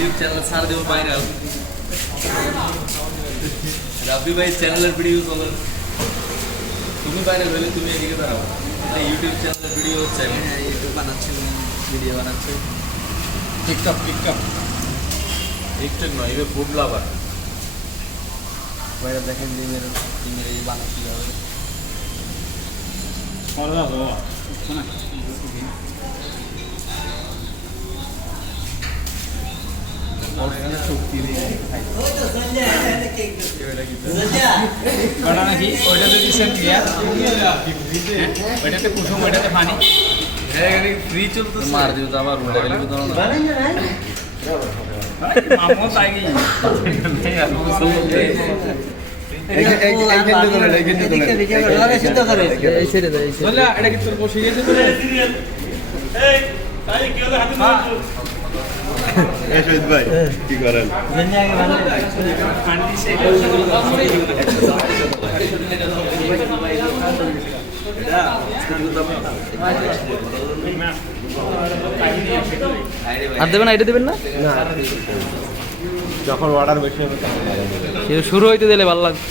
YouTube channel ছাড় দেবো viral. রাব্বি ভাই চ্যানেলের ভিডিও চলো, তুমি বাইরে হলে তুমি এদিকে দাঁড়াও। এটা ইউটিউব চ্যানেলের ভিডিও হচ্ছে, ইউটিউব বানাচ্ছি, ভিডিও বানাচ্ছি। টিকটক নয়, এবার ফুড লাভার। বাইরে দেখেন ডিমের এই বানাচ্ছি হবে। ওইটাতে কুসুম, ওইটাতে পানি ফ্রি চলতো, মার দিও তো আবার উল্টে গেলে এটা কি তোর বসে গেছে? ভাই কি করেন? আর দেবেন না, এটা দেবেন না, যখন অর্ডার বেশি হবে শুরু হইতে দিলে ভালো লাগবে।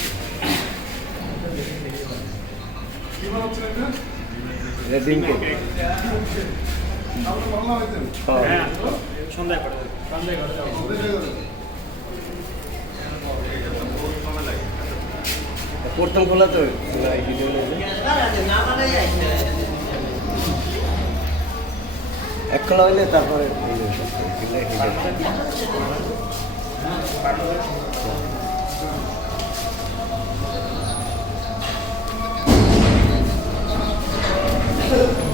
প্রথম খোলা তো এক খোলা হইলে তারপরে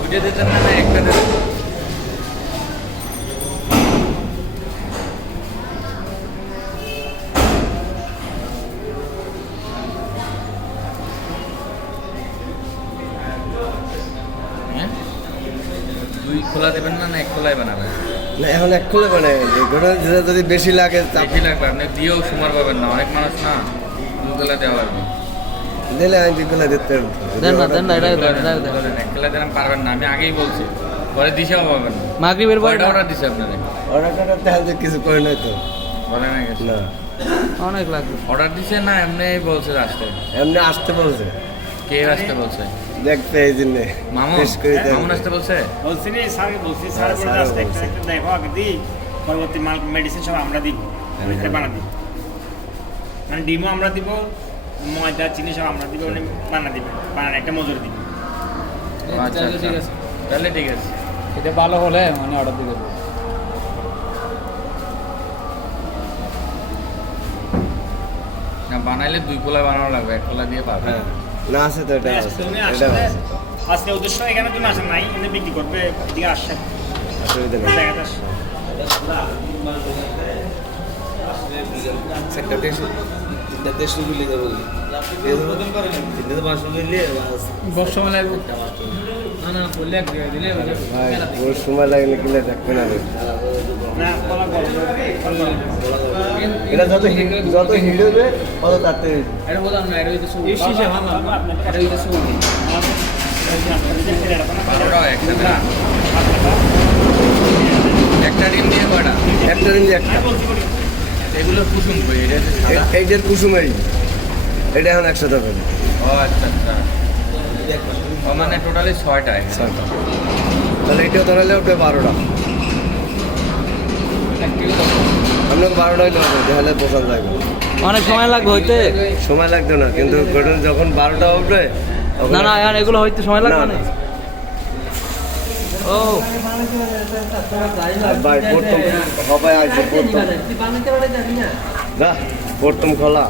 দুটো দিতেন না, একটা দেবেন। দুই খোলা দেবেন না, এক খোলাই বানাবেন? না, এখন এক খোলা বানাই। যদি বেশি লাগে বেশি লাগবে, আপনি দিয়েও সময় পাবেন না, অনেক মানুষ না, দুই খোলা দেওয়া পারবে। দিলে আমি দুই খোলা দিতে পারবো। এক খোলা দিলাম পারবেন না, আমি আগেই বলছি, পরে দিশেও পাবেন না। মাগরিবের পরে অর্ডার দিছে আপনাদের? অর্ডারটা কিছু করে নাই তো, বলে না গেছে না অনেক লাগবে। অর্ডার দিছে না এমনি বলছে আসতে? এমনি আসতে বলছে, কে আসতে বলছে? দেখতে এই জন্য মামুন আসতে বলছে। বলছি নি স্যারকে বলছি, স্যার বলে আসতে একটা দেখো আগে দিই, পরবর্তী মাল মেডিসিন সব আমরা দিব, এটা বানা দিব, মানে ডিমও আমরা দিব, ময়দা চিনি সব আমরা দিব, মানে বানা দিবে, বানান একটা মজুরি দিব। আচ্ছা ঠিক আছে, তাহলে ঠিক আছে। এটা ভালো হলে মানে অর্ডার দিবে। না বানাইলে দুই খোলা বানানো লাগবে, এক খোলা দিয়ে পাবে। না আছে তো, এটা আছে, তুমি এটা আসলে আছে, আজকে উদ্দেশ্য এখানে তুমি আসেন নাই, এখানে বিক্রি করবে, এদিকে আসছে অসুবিধা নেই। দেখাতে আসছে। বর্ষমা লাগবে না, বললে দিলে ভাই ওর সময় লাগলে কিনে দেখবে না রে। না কলা বলো এটা যত হিট হবে তত তাড়াতাড়ি। এটা বললাম না, এটা হইতে শুরু এটা হইতে শুরু। একটা ডিম দিয়ে কয়টা? একটা দিন একটা, এগুলো কুসুম কই? এইটার কুসুমারি, এটা এখন 100 টাকা। ও আচ্ছা আচ্ছা, ও মানে টোটালি 6টা। তাহলে এটাও ধরালে ওটা 12টা, আপনাকে 12টা হইলে হবে, তাহলে বোঝা যাবে। অনেক সময় লাগবে হইতে। সময় লাগতো না, কিন্তু যখন 12টা উঠবে না না, এখন এগুলো হইতে সময় লাগবে না। ও ভাই প্রথম সবাই আসবে, প্রথম খোলা।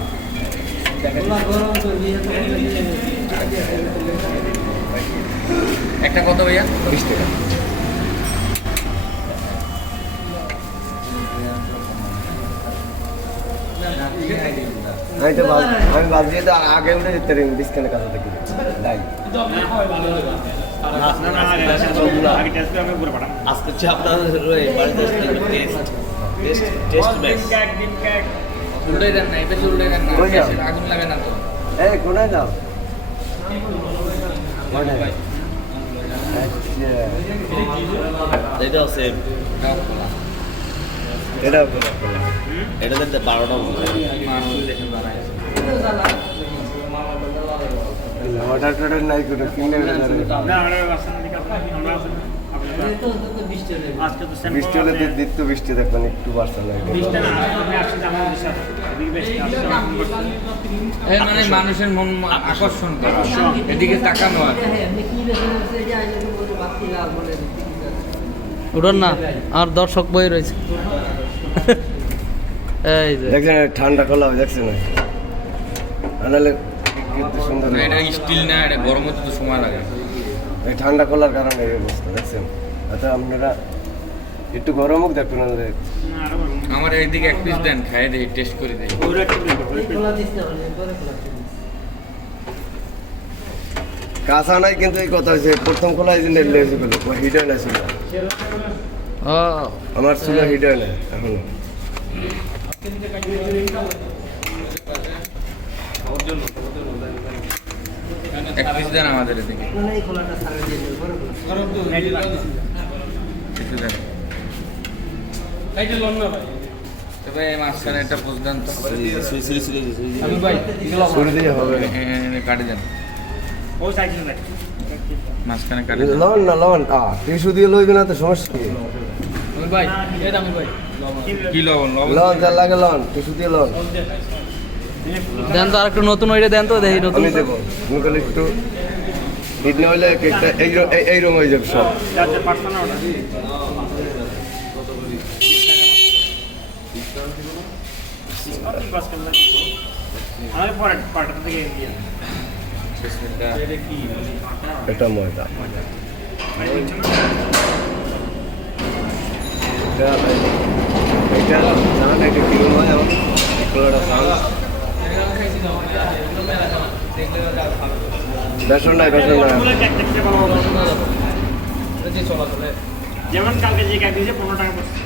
একটা কত ভাইয়া? 20 টাকা। আমি ভাবছি তো আগে উঠে যেতে পারি, ডিসকাউন্টের কাছে থেকে তাই আজকে হচ্ছে আপনার উল্টে দেন না, বেশি উল্টে দেন না, আগুন লাগে না তো। এই কোনায় দাও, এটা আছে এটা এটাতে 12টা মতো মাসুল দেখে বানায় অর্ডার টর্ডার নাই করে কিনে না আমরা বাসন দিকে আমরা আজকে তো সেন্ট বৃষ্টি হলে দিত বৃষ্টি দেখবেন একটু বাড়ছে না বৃষ্টি না আমি আসছি আমার দেশে এদিকে বেশি এই মানে মানুষের মন আকর্ষণ করে এদিকে তাকানো আর উঠুন না আর দর্শক বই রয়েছে এই যে দেখছেন ঠান্ডা কলা দেখছেন আনালে কিন্তু সুন্দর না, এটা স্টিল না, এটা গরম হতে তো সময় লাগে। এই ঠান্ডা কলার কারণে এই অবস্থা দেখছেন আচ্ছা আপনারা একটু গরম হোক দেখুন আমাদের আমার এইদিকে এক পিস দেন, খাই দেখি, টেস্ট করে দেখি। ওরা একটু দেখো কাঁচা নাই কিন্তু এই কথা হয়েছে প্রথম খোলা এই জন্য লেগে গেল হিট হয় না ছিল ও আমার ছিল হিট হয় না এখনো এক পিস দেন আমাদের এদিকে, একটু দেন। তবে এই মাঝখানে একটা পোস্ট দেন তো, ছুরি দিয়ে হবে না কাটে দেন, ও সাইকেল দেখ মাঝখানে কাটে দেন। লন না লন টিস্যু দিয়ে লইবে না তো সমস্যা কি কি লবণ? লবণ লন যা লাগে লন টিস্যু দিয়ে লন দেন তো আর একটু নতুন ওইটা দেন তো দেখি নতুন আমি দেবো তুমি খালি একটু হিট না হলে কেকটা এইরকম হয়ে যাবে সব যাতে পারছো না ওটা আমি পরে পাটা থেকে দিয়ে শেষমেশটা এটা ময়দা এটা জানেন এটা কিরকম হয় আমার খোলাটা সাউন্ড বেসন নাই যেমন কালকে যে কেক দিয়েছে 15 টাকা পড়ছে